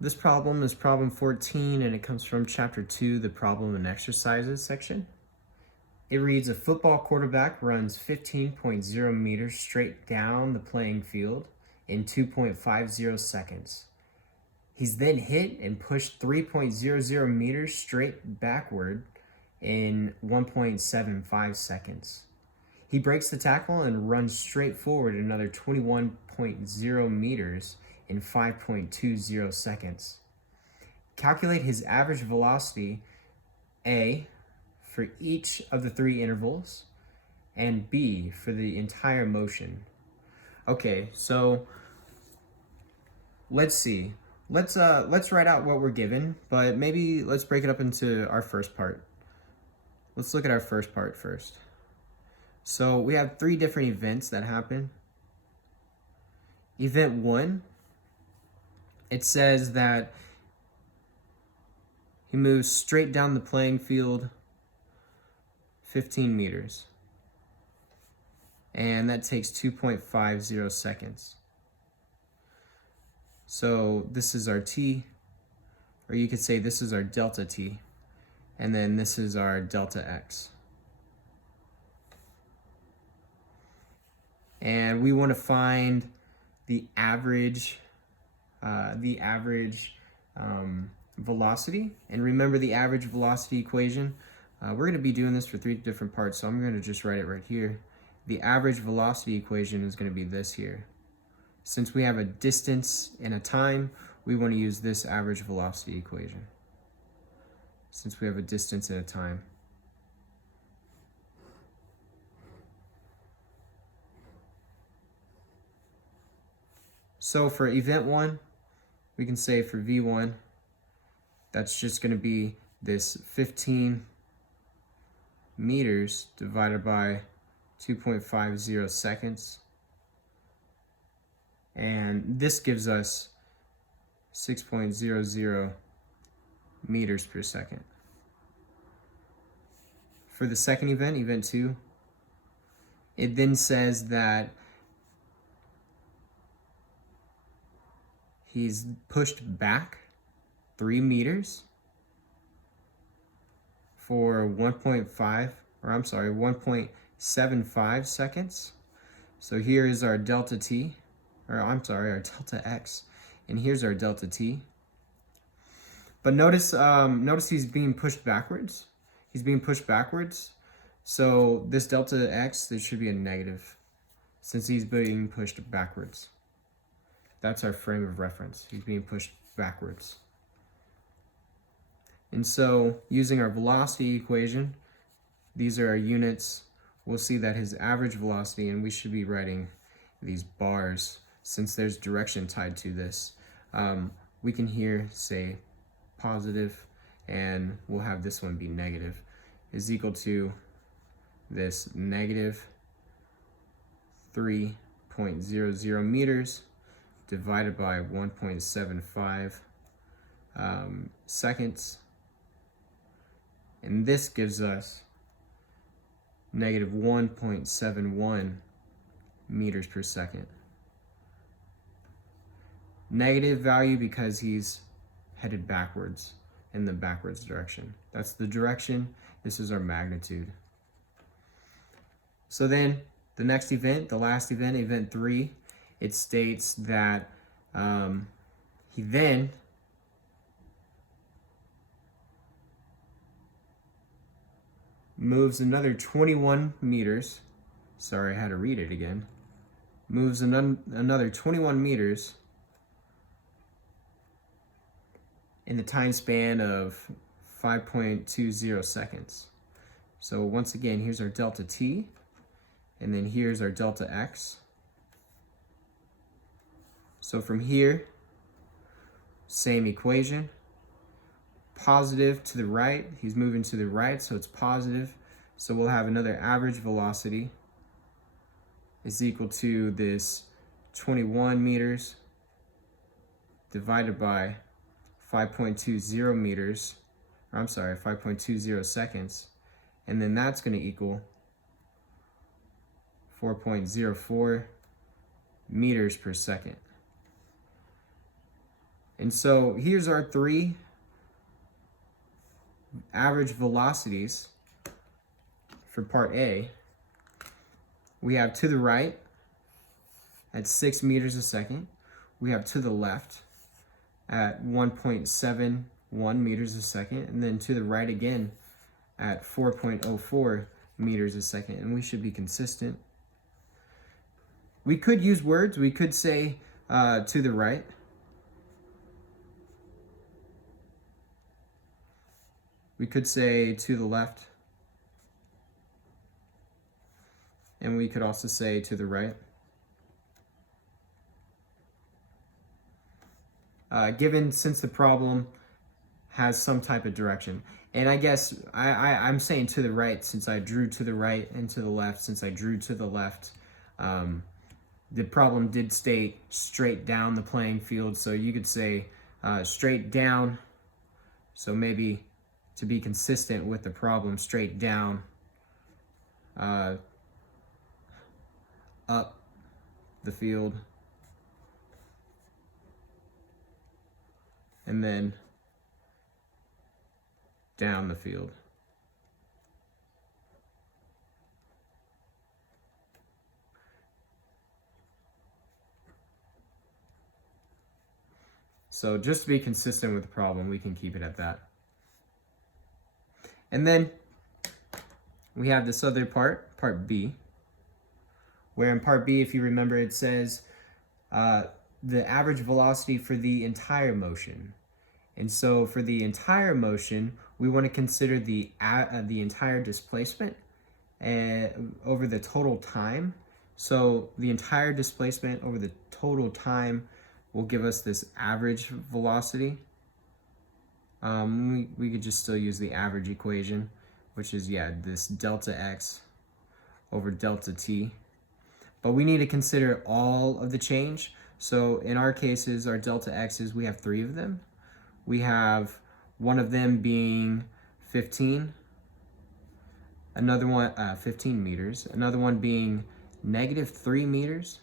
This problem is problem 14 and it comes from chapter 2, the problem and exercises section. It reads, a football quarterback runs 15.0 meters straight down the playing field in 2.50 seconds. He's then hit and pushed 3.00 meters straight backward in 1.75 seconds. He breaks the tackle and runs straight forward another 21.0 meters in 5.20 seconds. Calculate his average velocity, A, for each of the three intervals, and B, for the entire motion. Okay, so let's see. Let's write out what we're given, but maybe let's break it up into our first part. Let's look at our first part first. So we have three different events that happen. Event 1, it says that he moves straight down the playing field 15 meters. And that takes 2.50 seconds. So this is our t, or you could say this is our delta t, and then this is our delta x. And we want to find the average velocity. And remember the average velocity equation. We're going to be doing this for three different parts, so I'm going to just write it right here. The average velocity equation is going to be this here. Since we have a distance and a time, we want to use this average velocity equation. Since we have a distance and a time. So for event 1, we can say for V1, that's just going to be this 15 meters divided by 2.50 seconds. And this gives us 6.00 meters per second. For the second event, event 2, it then says that he's pushed back 3 meters for 1.75 seconds. So here is our delta t, our delta x, and here's our delta t. But notice he's being pushed backwards. He's being pushed backwards. So this delta x, this should be a negative since he's being pushed backwards. That's our frame of reference. He's being pushed backwards. And so using our velocity equation, these are our units. We'll see that his average velocity, and we should be writing these bars since there's direction tied to this. We can here say positive, and we'll have this one be negative, is equal to this negative 3.00 meters divided by 1.75 seconds. And this gives us negative 1.71 meters per second. Negative value because he's headed backwards in the backwards direction. That's the direction. This is our magnitude. So then the next event, the last event, event 3, it states that he then moves another 21 meters. Sorry, I had to read it again. Moves another 21 meters in the time span of 5.20 seconds. So once again, here's our delta t, and then here's our delta x. So from here, same equation. Positive to the right, he's moving to the right, so it's positive. So we'll have another average velocity is equal to this 21 meters divided by 5.20 meters, or 5.20 seconds, and then that's going to equal 4.04 meters per second. And so here's our 3 average velocities for part A. We have to the right at 6 meters a second. We have to the left at 1.71 meters a second, and then to the right again at 4.04 meters a second, and we should be consistent. We could use words. We could say to the right. We could say to the left. And we could also say to the right. Given since the problem has some type of direction. And I guess I'm saying to the right since I drew to the right, and to the left since I drew to the left. The problem did state straight down the playing field, so you could say straight down. So maybe to be consistent with the problem, straight down, up the field, and then down the field. So just to be consistent with the problem, we can keep it at that. And then we have this other part, part B, where in part B, if you remember, it says the average velocity for the entire motion. And so for the entire motion, we want to consider the entire displacement over the total time. So the entire displacement over the total time will give us this average velocity. We could just still use the average equation, which is, this delta x over delta t. But we need to consider all of the change. So in our cases, our delta x's, we have 3 of them. We have one of them being 15, another one, 15 meters, another one being -3 meters,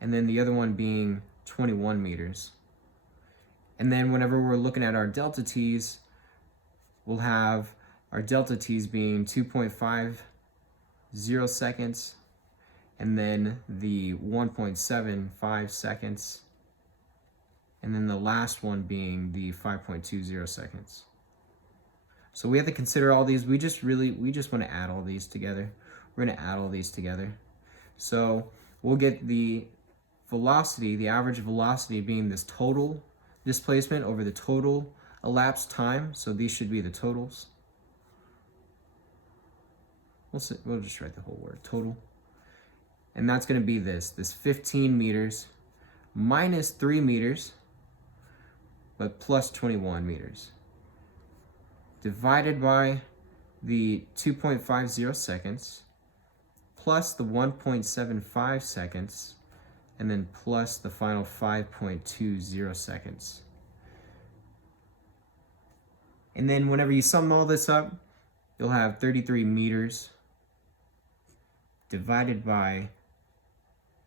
and then the other one being 21 meters. And then whenever we're looking at our delta t's, we'll have our delta t's being 2.50 seconds, and then the 1.75 seconds, and then the last one being the 5.20 seconds. So we have to consider all these. We just want to add all these together. We're going to add all these together. So we'll get the velocity, the average velocity being this total displacement over the total elapsed time. So these should be the totals. We'll just write the whole word, total. And that's going to be this 15 meters minus 3 meters, but plus 21 meters, divided by the 2.50 seconds, plus the 1.75 seconds, and then plus the final 5.20 seconds. And then whenever you sum all this up, you'll have 33 meters divided by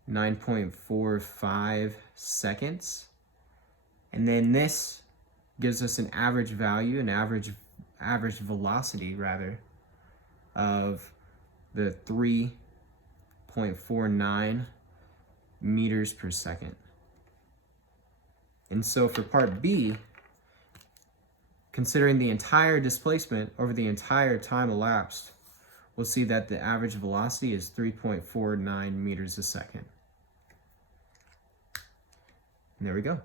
9.45 seconds. And then this gives us an average value, an average velocity rather, of the 3.49 meters per second. And so for part B, considering the entire displacement over the entire time elapsed, we'll see that the average velocity is 3.49 meters a second. And there we go.